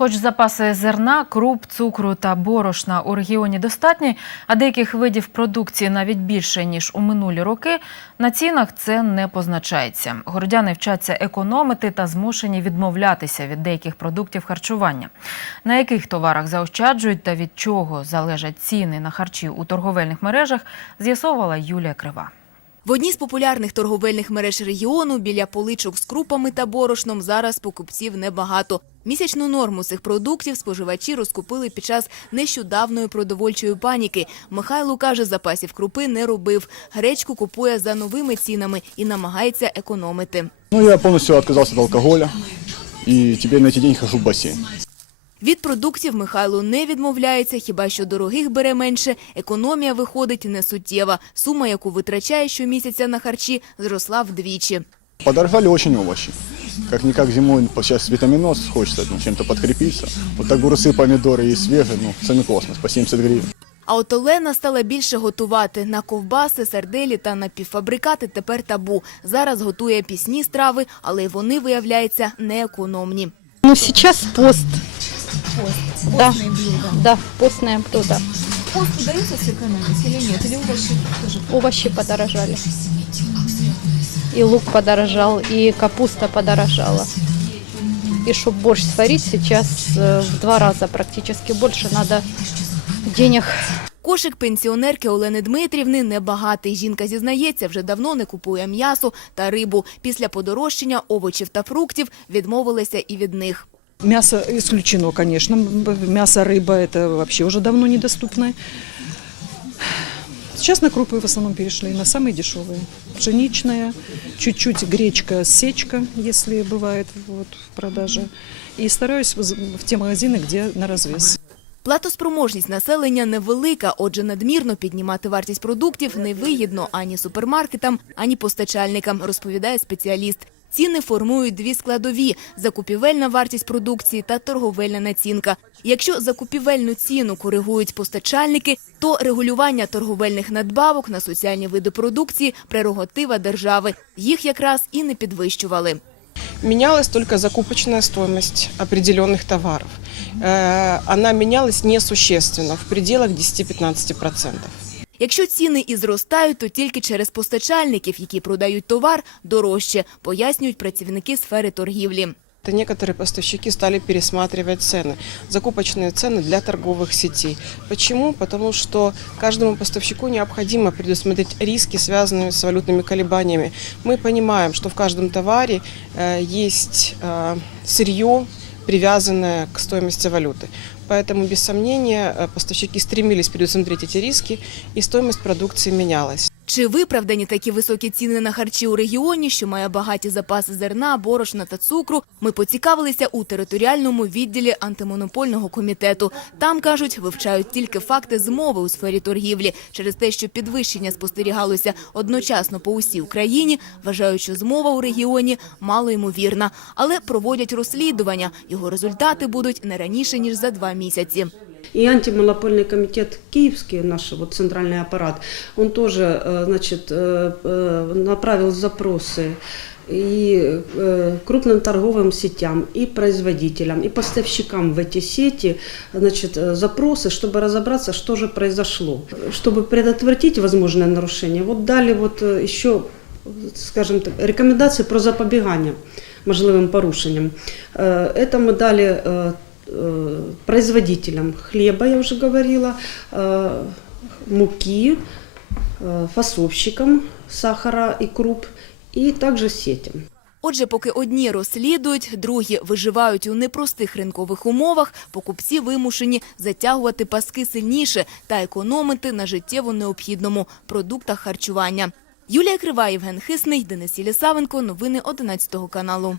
Хоч запаси зерна, круп, цукру та борошна у регіоні достатні, а деяких видів продукції навіть більше ніж у минулі роки, на цінах це не позначається. Городяни вчаться економити та змушені відмовлятися від деяких продуктів харчування. На яких товарах заощаджують та від чого залежать ціни на харчі у торговельних мережах, з'ясовувала Юлія Крива. В одній з популярних торговельних мереж регіону біля поличок з крупами та борошном зараз покупців небагато. Місячну норму цих продуктів споживачі розкупили під час нещодавної продовольчої паніки. Михайло каже, запасів крупи не робив. Гречку купує за новими цінами і намагається економити. Ну, я полностью отказался от алкоголя. И теперь на эти день хожу в бассейн. Від продуктів Михайло не відмовляється, хіба що дорогих бере менше. Економія виходить не суттєва. Сума, яку витрачає щомісяця на харчі, зросла вдвічі. Подорожали очень овощи. Как-никак зимой сейчас витаминоз, хочется ну, чем-то подкрепиться. Вот огурцы, помидоры и свежие, ну, цены космос, по 70 гривен. А от Олена стала більше готувати. На ковбаси, сарделі та напівфабрикати тепер табу. Зараз готує пісні страви, але й вони, виявляється, не економні. Ну, сейчас пост. Пост. Да, да, постное блюдо. Пост удается сэкономить или нет? Или овощи тоже? Овощи подорожали. И лук подорожал, и капуста подорожала. И чтобы борщ сварить, сейчас э, в два раза практически больше надо денег. Кошик пенсіонерки Олени Дмитрівни небагатий. Жінка зізнається, вже давно не купує м'ясо та рибу. Після подорожчання овочів та фруктів відмовилася і від них. Мясо исключено, конечно. Мясо, рыба – это вообще уже давно недоступно. Сейчас на крупы в основном перешли, на самые дешевые. Пшеничная, чуть-чуть гречка, сечка, если бывает вот, в продаже. И стараюсь в в те магазины, где на развес. Платоспроможність населення невелика, отже, надмірно піднімати вартість продуктів невигідно ані супермаркетам, ані постачальникам, розповідає спеціаліст. Ціни формують дві складові – закупівельна вартість продукції та торговельна націнка. Якщо закупівельну ціну коригують постачальники, то регулювання торговельних надбавок на соціальні види продукції – прерогатива держави. Їх якраз і не підвищували. Менялась только закупочная стоимость определенных товаров. Э, Она менялась несущественно, в пределах 10-15%. Якщо ціни і зростають, то тільки через постачальників, які продають товар дорожче, пояснюють працівники сфери торгівлі. Это некоторые поставщики стали пересматривать цены, закупочные цены для торговых сетей. Почему? Потому что каждому поставщику необходимо предусмотреть риски, связанные с валютными колебаниями. Мы понимаем, что в каждом товаре э, есть э, сырье, привязанное к стоимости валюты. Поэтому, без сомнения, э, поставщики стремились предусмотреть эти риски, и стоимость продукции менялась. Чи виправдані такі високі ціни на харчі у регіоні, що має багаті запаси зерна, борошна та цукру, ми поцікавилися у територіальному відділі антимонопольного комітету. Там, кажуть, вивчають тільки факти змови у сфері торгівлі. Через те, що підвищення спостерігалося одночасно по усій Україні, вважають, що змова у регіоні мало ймовірна. Але проводять розслідування. Його результати будуть не раніше, ніж за два місяці. И антимонопольный комитет киевский, наш вот центральный аппарат, он тоже э, значит, э, э, направил запросы и э, крупным торговым сетям, и производителям, и поставщикам в эти сети значит, э, запросы, чтобы разобраться, что же произошло. Чтобы предотвратить возможное нарушение, вот дали вот э, еще, скажем так, рекомендации про запобігання можливим порушенням. Э, Это мы дали э, э, производителям хлеба, я уже говорила, э, муки, э, фасовщикам сахара и круп, и также сетям. Отже, поки одні розслідують, другі виживають у непростих ринкових умовах, покупці вимушені затягувати паски сильніше та економити на життєво необхідному продуктах харчування. Юлія Крива, Євген Хисний, Денис Єлісавенко. Новини 11 каналу.